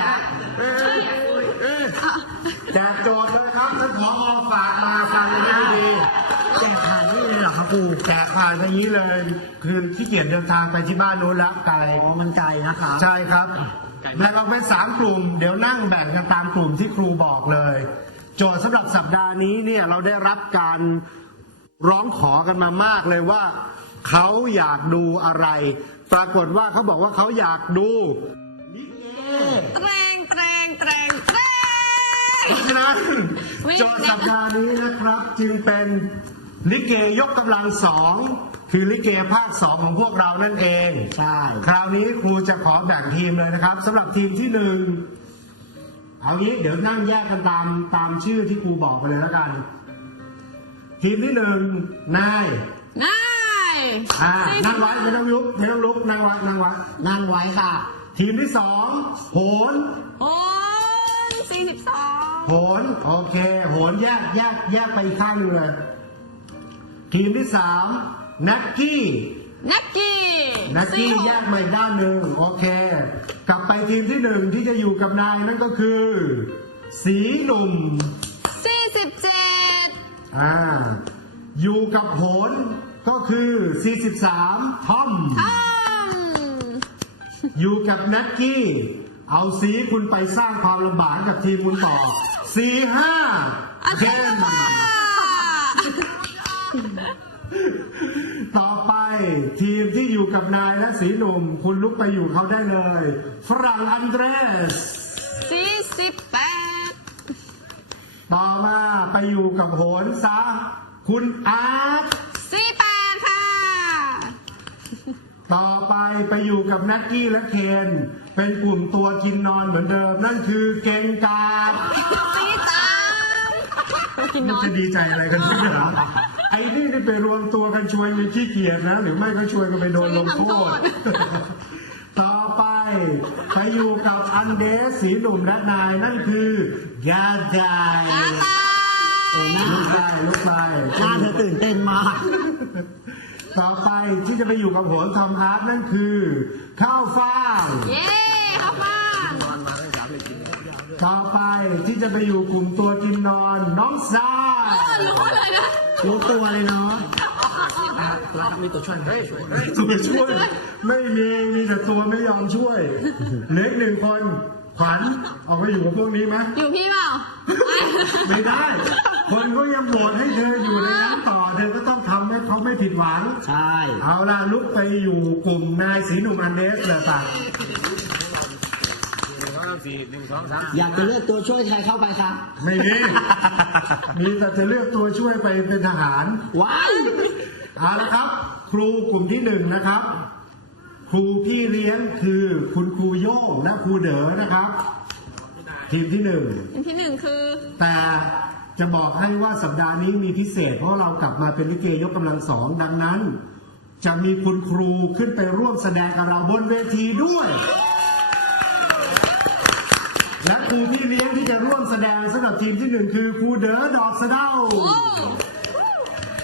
แล้วเอ้ยเอ้ยแจกโจทย์เลยครับท่านผอฝากมาฟังนให้ดีแจกผ่านนี่เลยเหรอครับครูแจกผ่านอย่างนี้เลย คือขี้เกียจเดินทางไปที่บ้านนู้นล้วไกลอ๋อมันไกลนะคะใช่ครับแบ่งออกเป็นสามกลุ่ม เดี๋ยวนั่งแบ่งกันตามกลุ่มที่ครูบอกเลย โจทย์สำหรับสัปดาห์นี้เนี่ยเราได้รับการร้องขอกันมามากเลยว่าเขาอยากดูอะไร ปรากฏว่าเขาบอกว่าเขาอยากดู แตรงแตรงแตรงแตรงเพราะฉะนั้นไม่โจทย์สัปดาห์นี้นะครับ จึงเป็นลิเกยกกำลังสองคือลิเกภาคสองของพวกเรานั่นเอง ใช่ คราวนี้ครูจะขอแบ่งทีมเลยนะครับสำหรับทีมที่หนึ่งเอางี้เดี๋ยวนั่งแยกกันตามตามชื่อที่ครูบอกไปเลยแล้วกัน ทีมที่หนึ่งนายได้อ่านั่งไว้ไม่ต้องลุกไม่ต้องลุกนั่งไว้นั่งไว้นั่งไว้ค่ะ ทีมที่สองโหนโอ้ยสี่สิบสองโหนโอเคโหนแยกแยกแยกไปอีกข้างหนึงเลย ทีมที่สามนักกี้นักกี้นักกี้สี่หแยกมาอีกด้านหนึ่งโอเค กลับไปทีมที่หนึ่งที่จะอยู่กับนายนั่นก็คือ สีหนุ่ม สี่สิบเจ็ดอ่า อยู่กับโหนก็คือ 43ทอม อ้าม อยู่กับนักกี้ เอาสีคุณไปสร้างความลำบากกับทีมคุณต่อ45อาเจจารนย์ว่าต่อไปทีมที่อยู่กับนายและสีหนุ่ม คุณลุกไปอยู่เขาได้เลย ฝรั่งอันเดรสสี่สิบแปดต่อมาไปอยู่กับโหนซะคุณอาร์ต ต่อไปไปอยู่กับนักกี้และเคน เป็นกลุ่มตัวกินนอนเหมือนเดิม นั่นคือเกงกาดสี่สามกินนมันอน จะดีใจอะไรกันทุกอย่างไอ้นี่ได้ไปรวมตัวกันชวนกันขี้เกียจนะ หรือไม่ก็ชวนกันไปโดนลงโทษต่อไป ไปอยู่กับอันเดสสีหนุ่มและนายนั่นคือยาดายตาตาโอ้หน้าลูกไปลูกไปหน้าเธอตื่นเต้นมาก ต่อไปที่จะไปอยู่กับโหนทอมอาร์ตนั่นคือข้าวฟ่างเย้เข้าบ้านต่อไปที่จะไปอยู่กลุ่มตัวกินนอนน้องซาเออรู้เลยนะรู้ตัวเลยเนาะตัวช่วย ไม่มีมีแต่ตัวไม่ยอมช่วยเหลืออีกหนึ่งคนขวัญออกไปอยู่กับพวกนี้ไหมอยู่พี่เปล่า ไม่ได้ คนก็ยังโหวตให้เธออยู่ในนั้นต่อเธ ผิดหวัง ใช่ เอาล่ะลุกไปอยู่กลุ่มนายสีหนุ่มอันเดสเลยป่ะอยากจะเลือกตัวช่วยใครเข้าไปคะไม่มีมีแต่จะเลือกตัวช่วยไปเป็นทหารว้ายเอาละครับ ครูกลุ่มที่หนึ่งนะครับ ครูพี่เลี้ยงคือคุณครูโย่งและครูเด๋อนะครับ ทีมที่หนึ่งอันที่หนึ่งคือ แต่ จะบอกให้ว่าสัปดาห์นี้มีพิเศษ เพราะเรากลับมาเป็นลิเกยกกำลังสองดังนั้น จะมีคุณครูขึ้นไปร่วมแสดงกับเราบนเวทีด้วย และครูพี่เลี้ยงที่จะร่วมแสดงสำหรับทีมที่หนึ่งคือครูเด๋อดอกสะเดา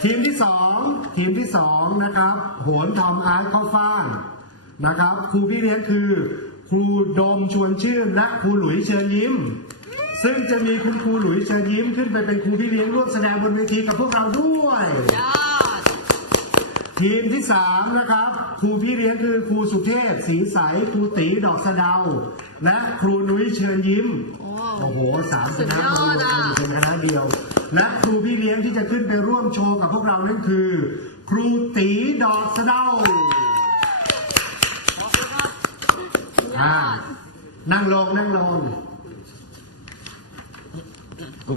ทีมที่สองทีมที่สองนะครับ โหนทอมอาร์ตเข้าฟ่างนะครับ ครูพี่เลี้ยงคือ ครูโดมชวนชื่นและครูหลุยเชิญยิ้ม ซึ่งจะมีคุณครูหลุยเชิญยิ้มขึ้นไปเป็นครูพี่เลี้ยงร่วมแสดงบนเวทีกับพวกเราด้วย ยอดทีมที่สามนะครับ ครูพี่เลี้ยงคือครูสุเทพสีใสครูตีดอกสะเดา และครูนุ้ยเชิญยิ้ม โอ้ โอ้โหสามคสุดณะยอดมารวมอะกันเป็นคณะเดียว และครูพี่เลี้ยงที่จะขึ้นไปร่วมโชว์กับพวกเรานั่นคือ ครูตีดอกสะเดายอ่าอดนั่งลงนั่งลง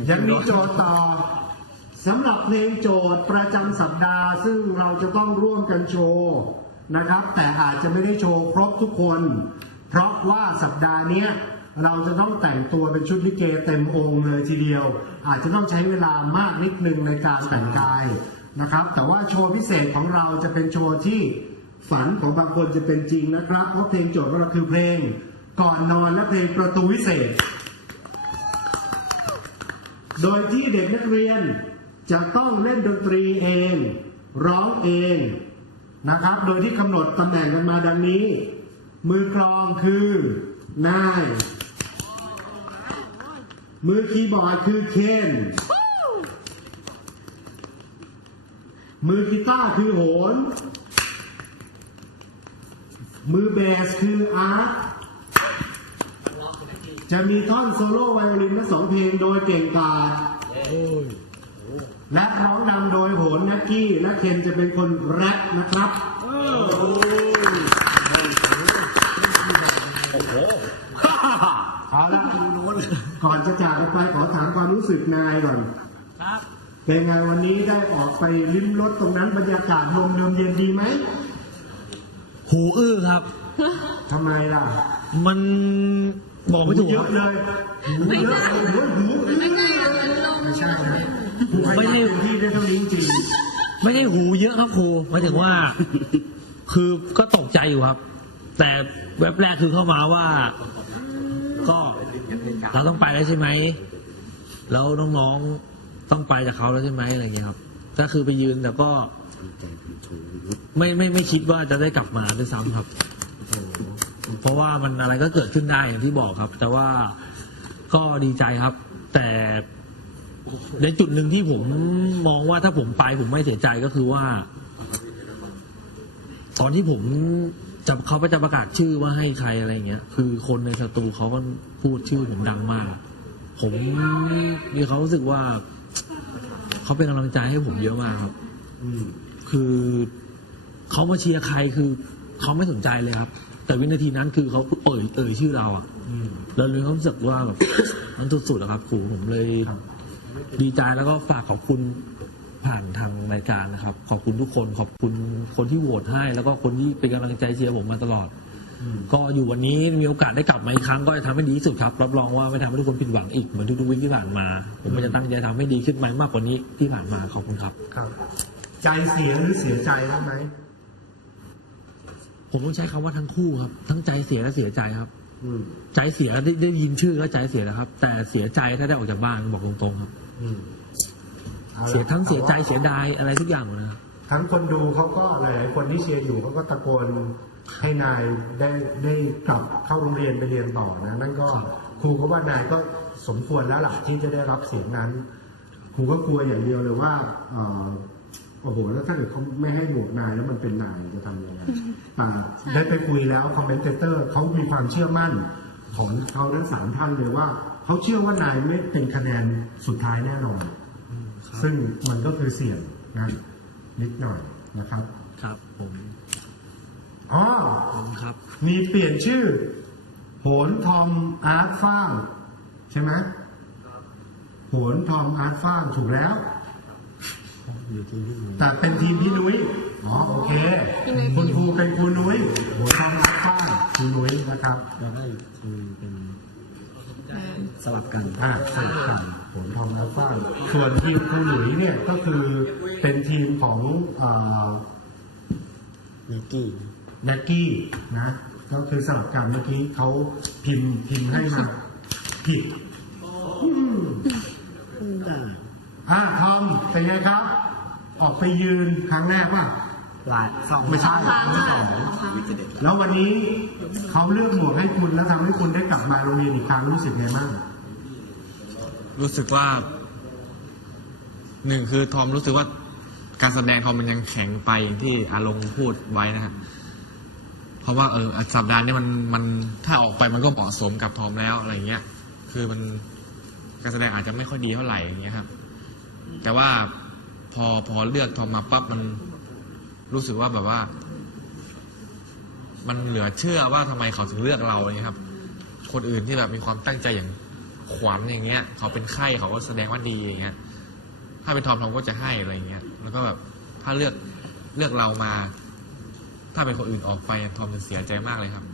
ยังมีโจทย์ต่อสำหรับเพลงโจทย์ประจำสัปดาห์ ซึ่งเราจะต้องร่วมกันโชว์นะครับ แต่อาจจะไม่ได้โชว์ครบทุกคน เพราะว่าสัปดาห์เนี้ยเราจะต้องแต่งตัวเป็นชุดลิเกเต็มองค์เลยทีเดียว อาจจะต้องใช้เวลามากนิดนึงในการแต่งกายนะครับ แต่ว่าโชว์พิเศษของเราจะเป็นโชว์ที่ฝันของบางคนจะเป็นจริงนะครับเพราะเพลงโจทย์ของเราคือเพลง ก่อนนอนและเพลงประตูวิเศษ โดยที่เด็กนักเรียนจะต้องเล่นดนตรีเอง ร้องเองนะครับ โดยที่กำหนดตำแหน่งกันมาดังนี้ มือกลองคือนาย มือคีย์บอร์ดคือเคน มือกีตาร์คือโหน มือเบสคืออาร์ต จะมีท่อนโซโล่ไวโอลินทั้งสองเพลงโดยเก่งกาจและร้องนำโดยโหนนักกี้และเคนจะเป็นคนแรปนะครับเอาละก่อนจะจากกันไปขอถามความรู้สึกนายก่อนครับเป็นไงวันนี้ได้ออกไปลิ้มรสตรงนั้นบรรยากาศลมเดิมเย็นดีไหมหูอื้อครับทำไมล่ะ มัน บอกไม่ถูกเยครัอะบเลยหูเยอะหูหูไม่ใช่อันนั้นลมไม่ใช่นะหูพยายามเต็มที่ได้เท่านี้จริงไม่ใช่หูเยอะครับครูหมายถึงว่า คือก็ตกใจอยู่ครับ แต่เว็บแรกคือเข้ามาว่า ก็เราต้องไปแล้วใช่ไหมแล้วน้องๆต้องไปจากเขาแล้วใช่ไหมอะไรเงี้ยครับก็คือไปยืนแต่ก็ ไม่ไม่ไม่คิดว่าจะได้กลับมาด้วยซ้ำครับ เพราะว่ามันอะไรก็เกิดขึ้นได้อย่างที่บอกครับ แต่ว่าก็ดีใจครับ แต่ในจุดหนึ่งที่ผมมองว่าถ้าผมไปผมไม่เสียใจก็คือว่า ตอนที่ผมจะเขาไปจะประกาศชื่อว่าให้ใครอะไรเงี้ย คือคนในสตูเขาก็พูดชื่อผมดังมาก ผมมีเขามรู้สึกว่าเขาเป็นกำลังใจให้ผมเยอะมากครับอืมคือเขามาเชียร์ใครคือเขาไม่สนใจเลยครับ แต่วินาทีนั้นคือเขาเอ่ยเอ่ยชื่อเราอะอืมเราเลยรู้สึกว่าแบบมันสุดๆอะครับครูผมเลยครับดีใจแล้วก็ฝากขอบคุณผ่านทางรายการนะครับ ขอบคุณทุกคนขอบคุณคนที่โหวตให้ แล้วก็คนที่เป็นกำลังใจเชียร์ผมมาตลอดอืมก็อยู่วันนี้มีโอกาสได้กลับมาอีกครั้งก็จะทำให้ดีที่สุดครับรับรองว่าไม่ทำให้ทุกคนผิดหวังอีกเหมือนทุกๆวิคที่ผ่านมา ผมก็จะตั้งใจทำให้ดีขึ้นไปมากกว่านี้ที่ผ่านมาขอบคุณครับ ครับ ใจเสียหรือเสียใจบ้างไหม ผมต้องใช้คำว่าทั้งคู่ครับ ทั้งใจเสียและเสียใจครับ อืมใจเสียได้ได้ยินชื่อก็ใจเสียแล้วครับ แต่เสียใจถ้าได้ออกจากบ้านบอกตรงๆครับอืมอาละเสียทั้งเสียใจเสียดายอะไรทุกอย่างเลยครับ ทั้งคนดูเขาก็หลายๆคนที่เชียร์อยู่เขาก็ตะโกนให้นายได้ได้กลับเข้าโรงเรียนไปเรียนต่อนะนั่นก็ครูก็ว่านายก็สมควรแล้วล่ะที่จะได้รับเสียงนั้นครูก็กลัวอย่างเดียวเลยว่าเอ่อ โอ้โห แล้วถ้าเกิดเขาไม่ให้โหวตนายแล้วมันเป็นนายจะทำยังไงอ่าได้ไปคุยแล้วคอมเมนเตอร์เขามีความเชื่อมั่น ของเขาทั้งสามท่านเลยว่าเขาเชื่อว่านายไม่เป็นคะแนนสุดท้ายแน่นอน ซึ่งมันก็คือเสี่ยงนะนิดหน่อยนะครับ ครับผมอ๋อผมครับมีเปลี่ยนชื่อ โหนทอมอาร์ตฟ้างใช่ไหมโหนทอมอาร์ตฟ้างถูกแล้ว แต่เป็นทีมพี่นุ้ยอ๋อโอเค คุณครูเป็นครูนุ้ยโหนทอมอาร์ตฟ้างครูนุ้ยนะครับแล้วก็อีกคือเป็นสลับกันอ่าสลับกันโหนทอมอาร์ตฟ้างส่วนทีมครูหลุยเนี่ยก็คือเป็นทีมของเอ่อนิกกี้แน็กกี้นะก็คือสลับกันเมื่อกี้เขาพิมพ์พิมพ์ให้มาผิดอืมอ่าทอมเป็นไงครับ ออกไปยืนครั้งแรกป่ะหลายสองไม่ใช่ทางไม่ค่ะใช่แล้ววันนี้เขาเลือกหมวกให้คุณแล้วทำให้คุณได้กลับมาโรงเรียนอีกครั้งรู้สึกไงบ้างรู้สึกว่าหนึ่งคือทอมรู้สึกว่าการแสดงทอมมันยังแข็งไปอย่างที่อารมณ์พูดไว้นะครับเพราะว่าเออสัปดาห์นี้มันมันถ้าออกไปมันก็เหมาะสมกับทอมแล้วอะไรเงี้ย คือมันการแสดงอาจจะไม่ค่อยดีเท่าไหร่อย่างเงี้ยครับ แต่ว่า พอพอเลือกทอมมาปั๊บมันรู้สึกว่าแบบว่า มันเหลือเชื่อว่าทำไมเขาถึงเลือกเราเงี้ยครับ คนอื่นที่แบบมีความตั้งใจอย่างขวัญอย่างเงี้ย เขาเป็นไข้เขาก็แสดงว่าดีอย่างเงี้ย ถ้าเป็นทอมทอมก็จะให้อะไรอย่างเงี้ย แล้วก็แบบถ้าเลือกเลือกเรามา ถ้าเป็นคนอื่นออกไปทอมจะเสียใจมากเลยครับ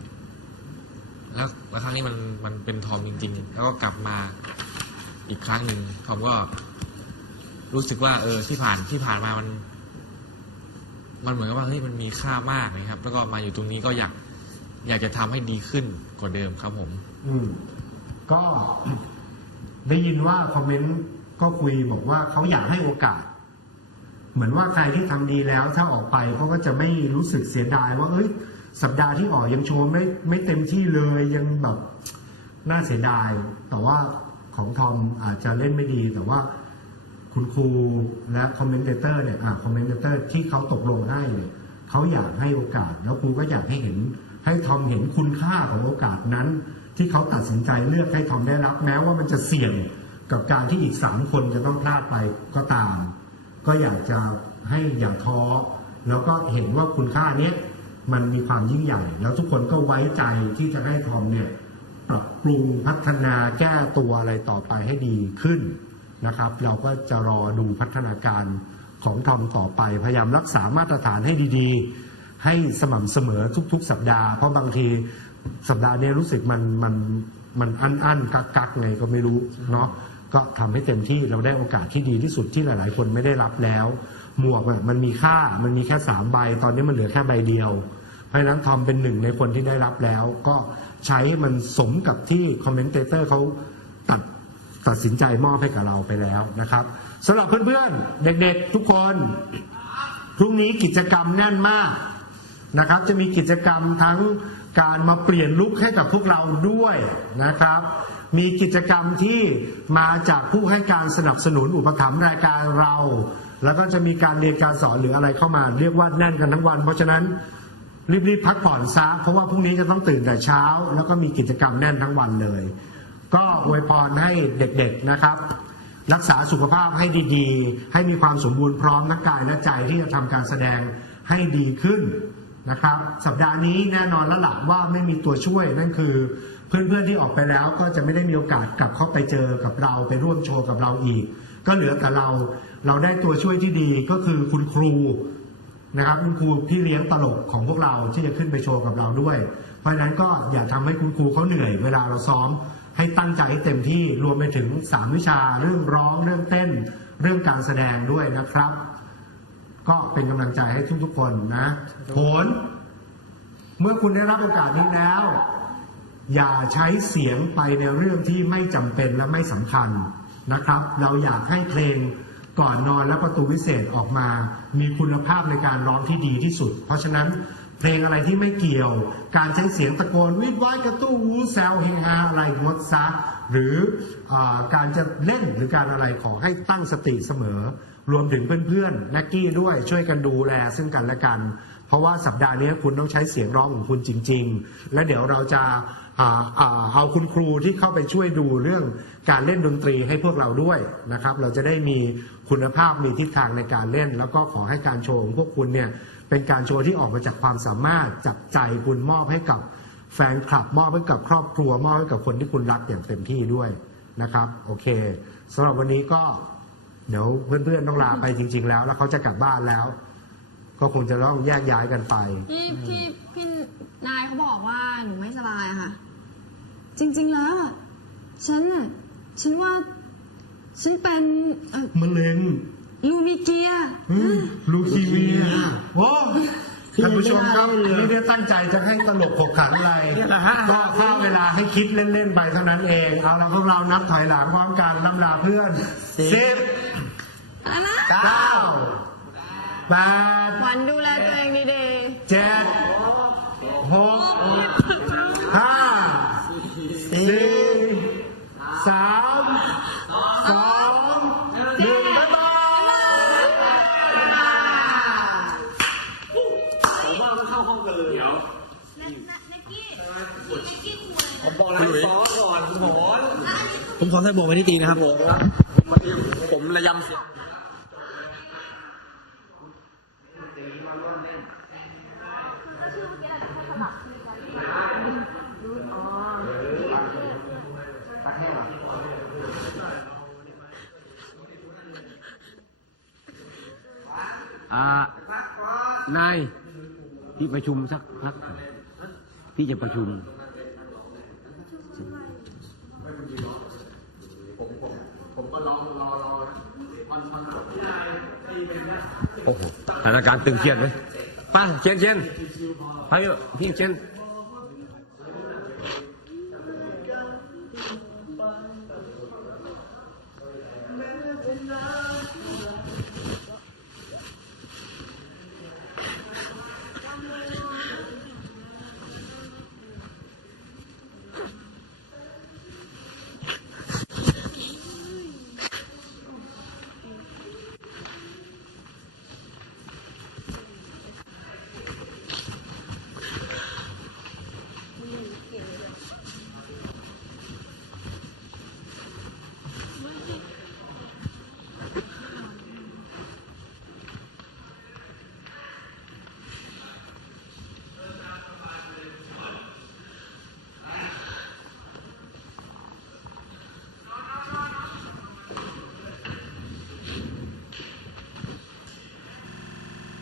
แล้วแล้วครั้งนี้มันมันเป็นทอมจริง ๆ แล้วก็กลับมาอีกครั้งหนึ่งทอมก็ รู้สึกว่าเออที่ผ่านที่ผ่านมามัน มันเหมือนกับว่าเฮ้ยมันมีค่ามากนะครับ แล้วก็มาอยู่ตรงนี้ก็อยาก อยากจะทำให้ดีขึ้นกว่าเดิมครับผม อืม ก็ได้ยินว่าคอมเมนต์ก็คุยบอกว่าเขาอยากให้โอกาส เหมือนว่าใครที่ทำดีแล้ว ถ้าออกไปเขาก็จะไม่รู้สึกเสียดายว่าเอ้ย สัปดาห์ที่ออกยังโชว์ไม่ไม่เต็มที่เลยยังแบบน่าเสียดาย แต่ว่าขของทอมอาจจะเล่นไม่ดีแต่ว่า คุณครูและคอมเมนเตอร์เนี่ยอ่าคอมเมนเตอร์ที่เขาตกลงให้เนี่ยเขาอยากให้โอกาส แล้วครูก็อยากให้เห็น ให้ทอมเห็นคุณค่าของโอกาสนั้น ที่เขาตัดสินใจเลือกให้ทอมได้รับ แม้ว่ามันจะเสี่ยงกับการที่อีกสามคนจะต้องพลาดไปก็ตาม ก็อยากจะให้อย่างท้อแล้วก็เห็นว่าคุณค่าเนี้ยมันมีความยิ่งใหญ่ แล้วทุกคนก็ไว้ใจที่จะให้ทอมเนี่ยปรับปรุงพัฒนาแก้ตัวอะไรต่อไปให้ดีขึ้น นะครับ เราก็จะรอดูพัฒนาการของทอมต่อไป พยายามรักษามาตรฐานให้ดีๆ ให้สม่ำเสมอทุก ๆ สัปดาห์ เพราะบางทีสัปดาห์นี้รู้สึกมันมันมันอันอันกักกักๆไงก็ไม่รู้เนาะก็ทำให้เต็มที่เราได้โอกาสที่ดีที่สุดที่หลาย ๆ คนไม่ได้รับแล้ว หมวกมันมีค่ามันมีแค่สามใบ ตอนนี้มันเหลือแค่ใบเดียว เพราะฉะนั้นทอมเป็นหนึ่งในคนที่ได้รับแล้ว ก็ใช้มันสมกับที่คอมเมนเตเตอร์เขาตัด ตัดสินใจมอบให้กับเราไปแล้วนะครับสำหรับเพื่อนๆ เด็กๆทุกคนพรุ่งนี้กิจกรรมแน่นมากนะครับ จะมีกิจกรรมทั้งการมาเปลี่ยนลุคให้กับพวกเราด้วยนะครับ มีกิจกรรมที่มาจากผู้ให้การสนับสนุนอุปถัมภ์รายการเรา แล้วก็จะมีการเรียนการสอนหรืออะไรเข้ามาเรียกว่าแน่นกันทั้งวัน เพราะฉะนั้นรีบๆพักผ่อนซะเพราะว่าพรุ่งนี้จะต้องตื่นแต่เช้า แล้วก็มีกิจกรรมแน่นทั้งวันเลย ก็อวยพรให้เด็กๆนะครับ รักษาสุขภาพให้ดีๆ ให้มีความสมบูรณ์พร้อมทั้งกายและใจที่จะทำการแสดงให้ดีขึ้นนะครับ สัปดาห์นี้แน่นอนแล้วล่ะว่าไม่มีตัวช่วยนั่นคือเพื่อนๆที่ออกไปแล้วก็จะไม่ได้มีโอกาสกลับเข้าไปเจอกับเราไปร่วมโชว์กับเราอีก ก็เหลือแต่เราเราได้ตัวช่วยที่ดีก็คือคุณครูนะครับคุณครูพี่เลี้ยงตลกของพวกเราที่จะขึ้นไปโชว์กับเราด้วย เพราะฉะนั้นก็อย่าทำให้คุณครูเขาเหนื่อยเวลาเราซ้อม ให้ตั้งใจให้เต็มที่รวมไปถึงสามวิชาเรื่องร้องเรื่องเต้น เรื่องการแสดงด้วยนะครับ ก็เป็นกำลังใจให้ทุกๆคนนะผล เมื่อคุณได้รับโอกาสนี้แล้ว อย่าใช้เสียงไปในเรื่องที่ไม่จำเป็นและไม่สำคัญนะครับ เราอยากให้เพลงก่อนนอนและประตูวิเศษออกมา มีคุณภาพในการร้องที่ดีที่สุด เพราะฉะนั้น เพลงอะไรที่ไม่เกี่ยว การใช้เสียงตะโกนวิดว้ายกระตู้วูแซวเฮฮาอะไรงดซะหรืออการจะเล่นหรือการอะไรขอให้ตั้งสติเสมอ รวมถึงเพื่อนๆแม็กกี้ด้วยช่วยกันดูแลซึ่งกันและกัน เพราะว่าสัปดาห์นี้คุณต้องใช้เสียงร้องของคุณจริง ๆ และเดี๋ยวเราจะเอาคุณครูที่เข้าไปช่วยดูเรื่องการเล่นดนตรีให้พวกเราด้วยนะครับ เราจะได้มีคุณภาพมีทิศทางในการเล่น แล้วก็ขอให้การโชว์ของพวกคุณเนี่ย เป็นการโชว์ที่ออกมาจากความสามารถจากใจคุณมอบให้กับแฟนคลับมอบให้กับครอบครัวมอบให้กับคนที่คุณรักอย่างเต็มที่ด้วยนะครับ โอเคสำหรับวันนี้ก็เดี๋ยวเพื่อนๆต้องลาไปจริง ๆ แล้ว แล้วเขาจะกลับบ้านแล้ว ก็คงจะต้องแยกย้ายกันไปที่ที่พี่นายเขาบอกว่าหนูไม่สบายอะค่ะ จริง ๆ แล้วอะฉันน่ะฉันว่า ฉันเป็นเอ่อ มะเร็ง ลูมิเกียอืมลูคีเวียโอ้ท่านผู้ชมครับไม่ได้ตั้งใจจะให้ตลกขบขันอะไรก็ค่าเวลาให้คิดเล่นๆไปเท่านั้นเอง เอาเราพวกเรานับถอยหลังพร้อมกันล่ำลาเพื่อนสิบอะไรนะเก้าแปดวันดูแลตัวเองดีเจ็ดหกห้าสี่สามสองหนึ่งบ๊ายบาย ผมขอใส่บวกไว้ที่ตีนะครับผมระยำเสียงอ่านายพี่ประชุมสักพักก่อนพี่จะประชุม โอ้โหสถานการณ์ตึงเครียดเลยไป้าเชนเชนไปเถอะพี่เชน